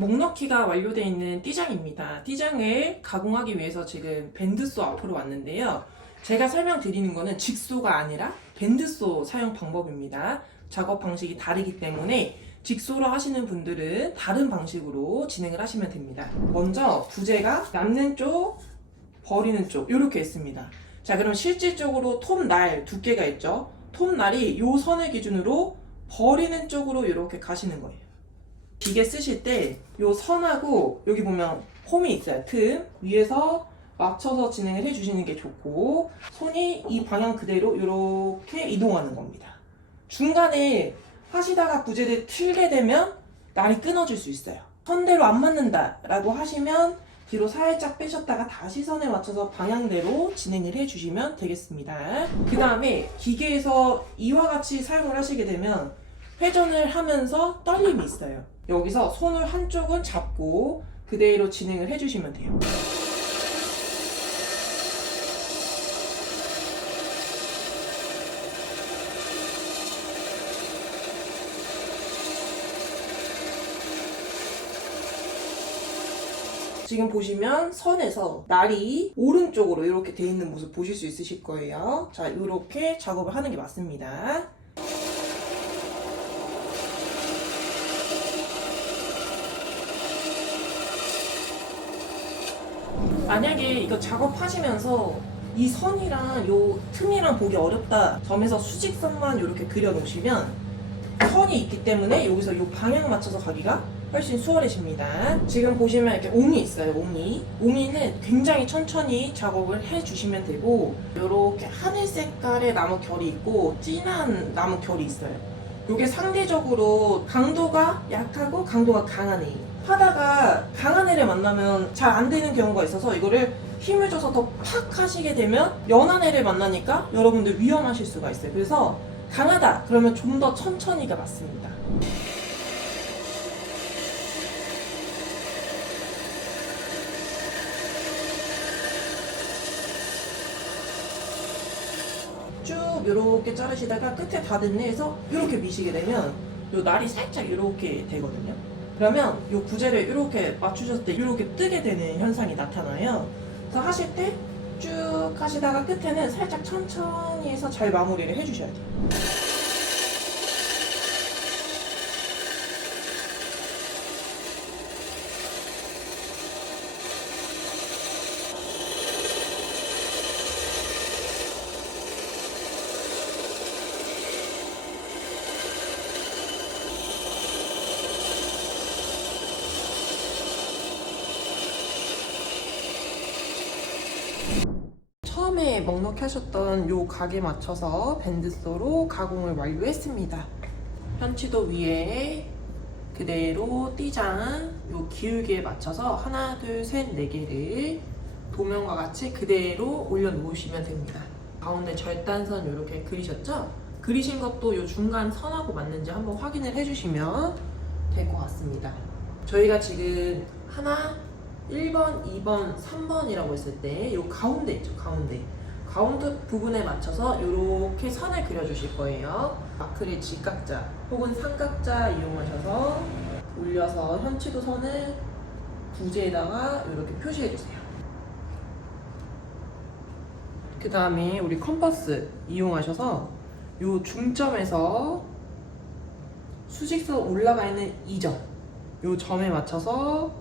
목 넣기가 완료되어 있는 띠장입니다. 띠장을 가공하기 위해서 지금 밴드소 앞으로 왔는데요. 제가 설명드리는 거는 직소가 아니라 밴드소 사용 방법입니다. 작업 방식이 다르기 때문에 직소로 하시는 분들은 다른 방식으로 진행을 하시면 됩니다. 먼저 부재가 남는 쪽, 버리는 쪽 이렇게 있습니다. 자 그럼 실질적으로 톱날 두께가 있죠. 톱날이 요 선을 기준으로 버리는 쪽으로 이렇게 가시는 거예요. 기계 쓰실 때 요 선하고 여기 보면 홈이 있어요. 틈 위에서 맞춰서 진행을 해주시는 게 좋고 손이 이 방향 그대로 이렇게 이동하는 겁니다. 중간에 하시다가 부재를 틀게 되면 날이 끊어질 수 있어요. 선대로 안 맞는다 라고 하시면 뒤로 살짝 빼셨다가 다시 선에 맞춰서 방향대로 진행을 해주시면 되겠습니다. 그 다음에 기계에서 이와 같이 사용을 하시게 되면 회전을 하면서 떨림이 있어요. 여기서 손을 한쪽은 잡고 그대로 진행을 해주시면 돼요. 지금 보시면 선에서 날이 오른쪽으로 이렇게 돼 있는 모습 보실 수 있으실 거예요. 자, 이렇게 작업을 하는 게 맞습니다. 만약에 이거 작업하시면서 이 선이랑 요 틈이랑 보기 어렵다 점에서 수직선만 이렇게 그려 놓으시면 선이 있기 때문에 여기서 요 방향 맞춰서 가기가 훨씬 수월해집니다. 지금 보시면 이렇게 옹이 있어요, 옹이. 옹이는 굉장히 천천히 작업을 해주시면 되고, 이렇게 하늘 색깔의 나무 결이 있고, 진한 나무 결이 있어요. 이게 상대적으로 강도가 약하고 강도가 강한 애. 하다가 강한 애를 만나면 잘 안 되는 경우가 있어서 이거를 힘을 줘서 더 팍 하시게 되면 연한 애를 만나니까 여러분들 위험하실 수가 있어요. 그래서 강하다 그러면 좀 더 천천히가 맞습니다. 쭉 이렇게 자르시다가 끝에 다 됐네 해서 이렇게 미시게 되면 요 날이 살짝 이렇게 되거든요. 그러면 요 부재를 이렇게 맞추셨을 때 이렇게 뜨게 되는 현상이 나타나요. 그래서 하실 때 쭉 하시다가 끝에는 살짝 천천히 해서 잘 마무리를 해주셔야 돼요. 처음에 먹넣기 하셨던 요 각에 맞춰서 밴드소로 가공을 완료했습니다. 편치도 위에 그대로 띠장 요 기울기에 맞춰서 하나, 둘, 셋, 네 개를 도면과 같이 그대로 올려놓으시면 됩니다. 가운데 절단선 이렇게 그리셨죠? 그리신 것도 요 중간 선하고 맞는지 한번 확인을 해주시면 될 것 같습니다. 저희가 지금 하나, 1번, 2번, 3번이라고 했을 때요 가운데 있죠, 가운데. 가운데 부분에 맞춰서 이렇게 선을 그려주실 거예요. 아크릴 직각자 혹은 삼각자 이용하셔서 올려서 현치도 선을 부지에다가 이렇게 표시해주세요. 그 다음에 우리 컴퍼스 이용하셔서 요 중점에서 수직선 올라가 있는 이 점, 요 점에 맞춰서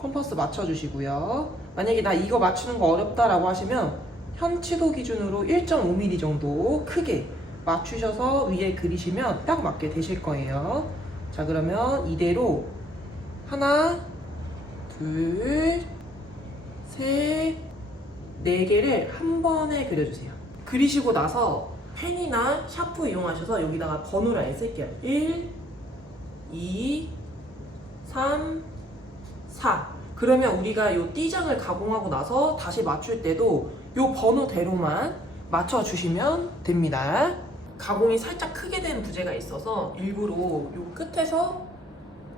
컴퍼스 맞춰주시고요. 만약에 나 이거 맞추는 거 어렵다라고 하시면 현치도 기준으로 1.5mm 정도 크게 맞추셔서 위에 그리시면 딱 맞게 되실 거예요. 자, 그러면 이대로 하나, 둘, 셋, 네 개를 한 번에 그려주세요. 그리시고 나서 펜이나 샤프 이용하셔서 여기다가 번호를 아예 쓸게요. 1, 2, 3, 4. 그러면 우리가 요 띠장을 가공하고 나서 다시 맞출 때도 요 번호대로만 맞춰주시면 됩니다. 가공이 살짝 크게 된 부재가 있어서 일부러 요 끝에서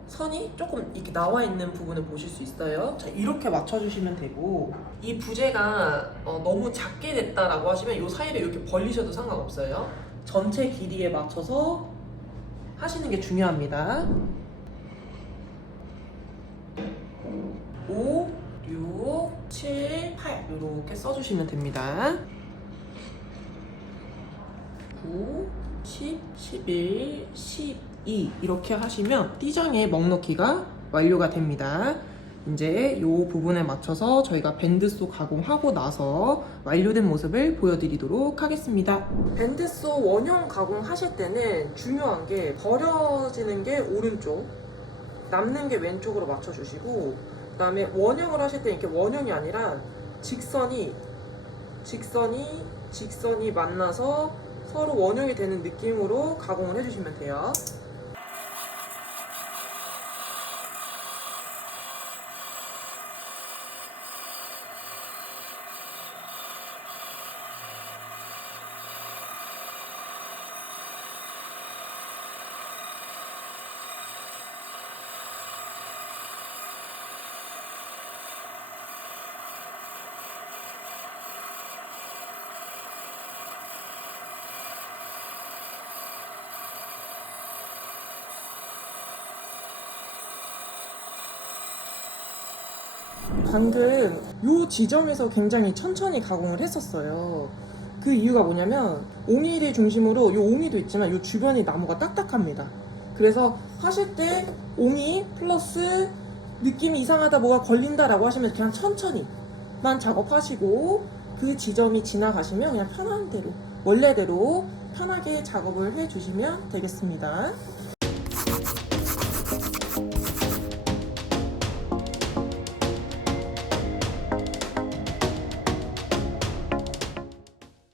선이 조금 이렇게 나와 있는 부분을 보실 수 있어요. 자, 이렇게 맞춰주시면 되고 이 부재가 어, 너무 작게 됐다라고 하시면 요 사이를 이렇게 벌리셔도 상관없어요. 전체 길이에 맞춰서 하시는 게 중요합니다. 이렇게 써주시면 됩니다. 9, 10, 11, 12 이렇게 하시면 띠장의 먹넣기가 완료가 됩니다. 이제 이 부분에 맞춰서 저희가 밴드소 가공하고 나서 완료된 모습을 보여드리도록 하겠습니다. 밴드소 원형 가공하실 때는 중요한 게 버려지는 게 오른쪽, 남는 게 왼쪽으로 맞춰주시고 그 다음에 원형을 하실 때 이렇게 원형이 아니라 직선이 직선이 직선이 만나서 서로 원형이 되는 느낌으로 가공을 해주시면 돼요. 방금 요 지점에서 굉장히 천천히 가공을 했었어요. 그 이유가 뭐냐면 옹이를 중심으로 요 옹이도 있지만 요 주변이 나무가 딱딱합니다. 그래서 하실 때 옹이 플러스 느낌이 이상하다 뭐가 걸린다라고 하시면 그냥 천천히만 작업하시고 그 지점이 지나가시면 그냥 편한 대로 원래대로 편하게 작업을 해주시면 되겠습니다.